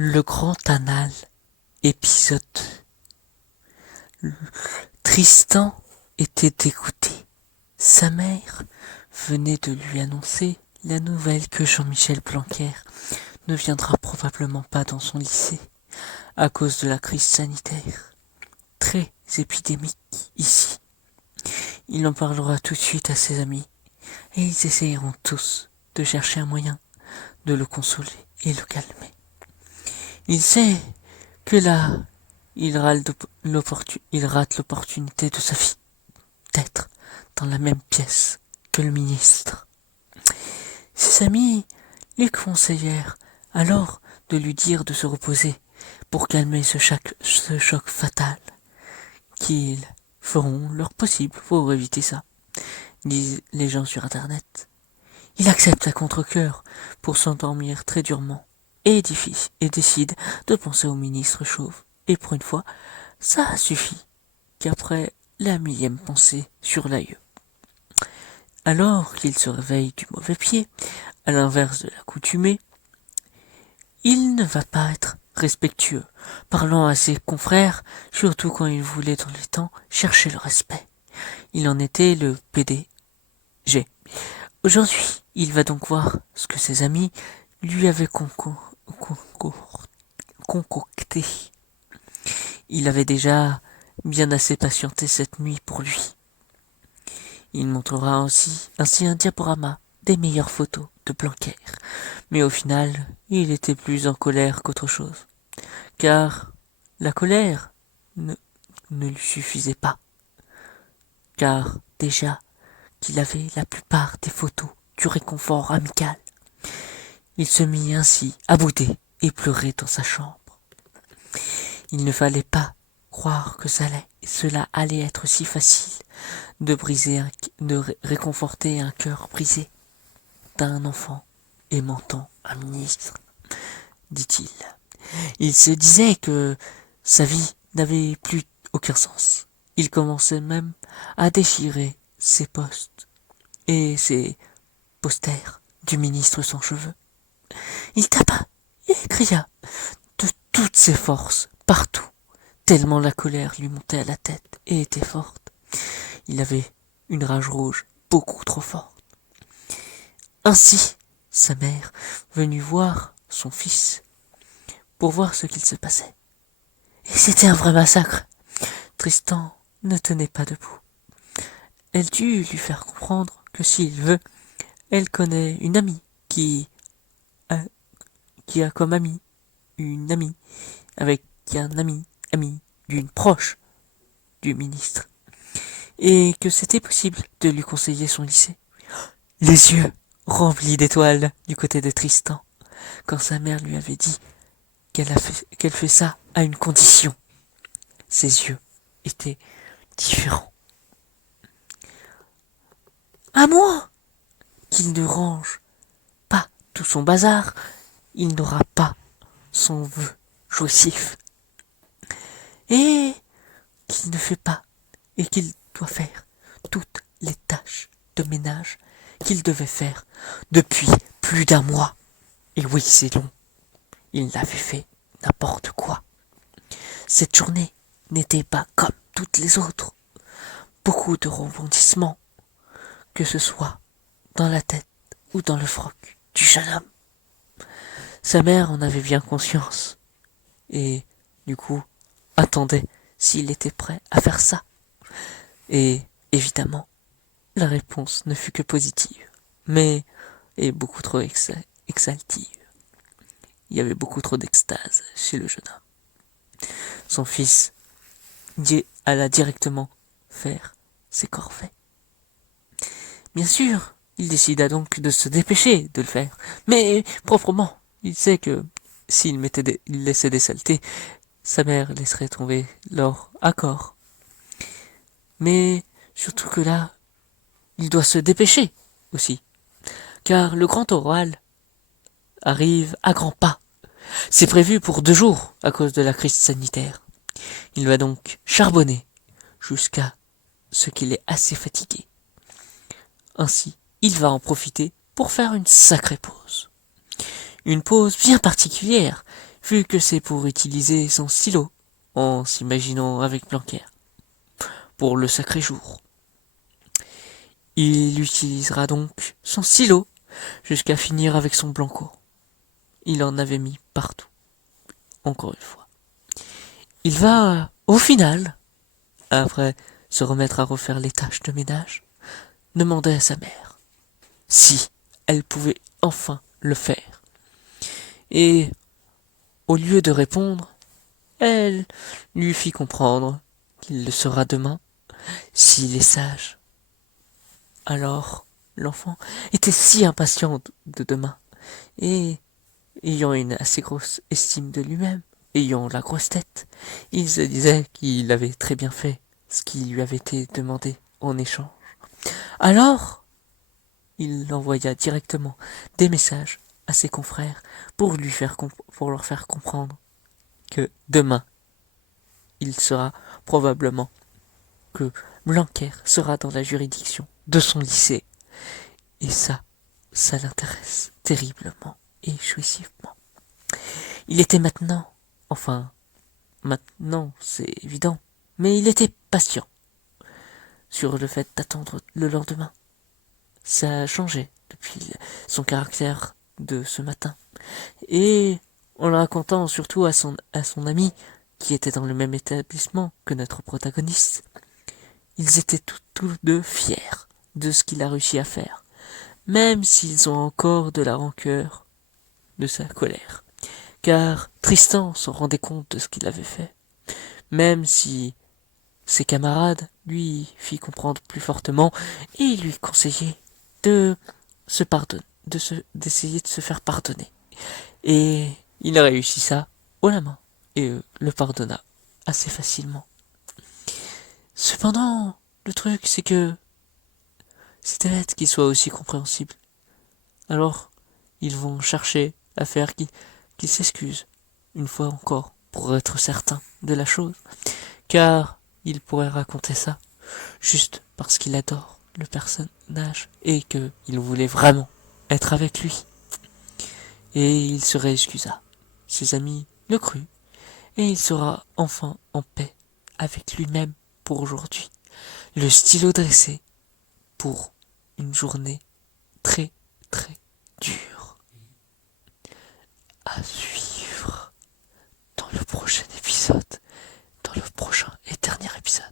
Le Grand Annales, épisode 2. Tristan était dégoûté. Sa mère venait de lui annoncer la nouvelle que Jean-Michel Blanquer ne viendra probablement pas dans son lycée à cause de la crise sanitaire, très épidémique ici. Il en parlera tout de suite à ses amis et ils essayeront tous de chercher un moyen de le consoler et le calmer. Il sait que là, il rate l'opportunité de sa vie d'être dans la même pièce que le ministre. Ses amis lui conseillèrent alors de lui dire de se reposer pour calmer ce choc fatal, qu'ils feront leur possible pour éviter ça, disent les gens sur internet. Il accepte à contre-cœur pour s'endormir très durement et décide de penser au ministre chauve. Et pour une fois, ça suffit qu'après la millième pensée sur l'aïeux. Alors qu'il se réveille du mauvais pied, à l'inverse de l'accoutumée, il ne va pas être respectueux, parlant à ses confrères, surtout quand il voulait dans les temps chercher le respect. Il en était le PDG. Aujourd'hui, il va donc voir ce que ses amis lui avaient concocté. Il avait déjà bien assez patienté cette nuit pour lui. Il montrera ainsi un diaporama des meilleures photos de Blanquer. Mais au final, il était plus en colère qu'autre chose. Car la colère ne lui suffisait pas. Car déjà qu'il avait la plupart des photos du réconfort amical, il se mit ainsi à bouder et pleurer dans sa chambre. Il ne fallait pas croire que cela allait être si facile de réconforter un cœur brisé d'un enfant aimantant un ministre, dit-il. Il se disait que sa vie n'avait plus aucun sens. Il commençait même à déchirer ses postes et ses posters du ministre sans cheveux. Il tapa et cria de toutes ses forces partout, tellement la colère lui montait à la tête et était forte. Il avait une rage rouge beaucoup trop forte. Ainsi, sa mère venue voir son fils pour voir ce qu'il se passait. Et c'était un vrai massacre. Tristan ne tenait pas debout. Elle dut lui faire comprendre que s'il veut, elle connaît une amie qui a comme amie une amie avec un ami d'une proche du ministre, et que c'était possible de lui conseiller son lycée. Les yeux remplis d'étoiles du côté de Tristan, quand sa mère lui avait dit qu'elle fait ça à une condition. Ses yeux étaient différents. À moins qu'il ne range pas tout son bazar, il n'aura pas son vœu jouissif. Et qu'il ne fait pas, et qu'il doit faire toutes les tâches de ménage qu'il devait faire depuis plus d'un mois. Et oui, c'est long. Il n'avait fait n'importe quoi. Cette journée n'était pas comme toutes les autres. Beaucoup de rebondissements, que ce soit dans la tête ou dans le froc du jeune homme. Sa mère en avait bien conscience et, du coup, attendait s'il était prêt à faire ça. Et, évidemment, la réponse ne fut que positive, mais est beaucoup trop exaltive. Il y avait beaucoup trop d'extase chez le jeune homme. Son fils alla directement faire ses corvées. Bien sûr, il décida donc de se dépêcher de le faire, mais proprement. Il sait que s'il laissait des saletés, sa mère laisserait tomber leur accord. Mais surtout que là, il doit se dépêcher aussi, car le grand oral arrive à grands pas. C'est prévu pour 2 jours à cause de la crise sanitaire. Il va donc charbonner jusqu'à ce qu'il est assez fatigué. Ainsi, il va en profiter pour faire une sacrée pause. Une pause bien particulière, vu que c'est pour utiliser son stylo, en s'imaginant avec Blanquer, pour le sacré jour. Il utilisera donc son stylo jusqu'à finir avec son Blanco. Il en avait mis partout, encore une fois. Il va, au final, après se remettre à refaire les tâches de ménage, demander à sa mère si elle pouvait enfin le faire. Et, au lieu de répondre, elle lui fit comprendre qu'il le sera demain s'il est sage. Alors, l'enfant était si impatient de demain, et, ayant une assez grosse estime de lui-même, ayant la grosse tête, il se disait qu'il avait très bien fait ce qui lui avait été demandé en échange. Alors, il envoya directement des messages à ses confrères pour leur faire comprendre que demain, il sera probablement que Blanquer sera dans la juridiction de son lycée. Et ça l'intéresse terriblement et jouissivement. Il était maintenant c'est évident, mais il était patient sur le fait d'attendre le lendemain. Ça a changé depuis son caractère de ce matin. Et en le racontant surtout à son ami, qui était dans le même établissement que notre protagoniste, ils étaient tous deux fiers de ce qu'il a réussi à faire, même s'ils ont encore de la rancœur de sa colère. Car Tristan s'en rendait compte de ce qu'il avait fait, même si ses camarades lui fit comprendre plus fortement et lui conseillaient de se pardonner, d'essayer de se faire pardonner. Et il a réussi ça haut la main et le pardonna assez facilement. Cependant, le truc c'est que c'était bête qu'il soit aussi compréhensible. Alors, ils vont chercher à faire qu'il s'excuse, une fois encore, pour être certain de la chose, car il pourrait raconter ça juste parce qu'il adore le personnage et qu'il voulait vraiment être avec lui. Et il se réexcusa. Ses amis le crurent, et il sera enfin en paix avec lui-même pour aujourd'hui. Le stylo dressé pour une journée très très dure. À suivre dans le prochain épisode, dans le prochain et dernier épisode.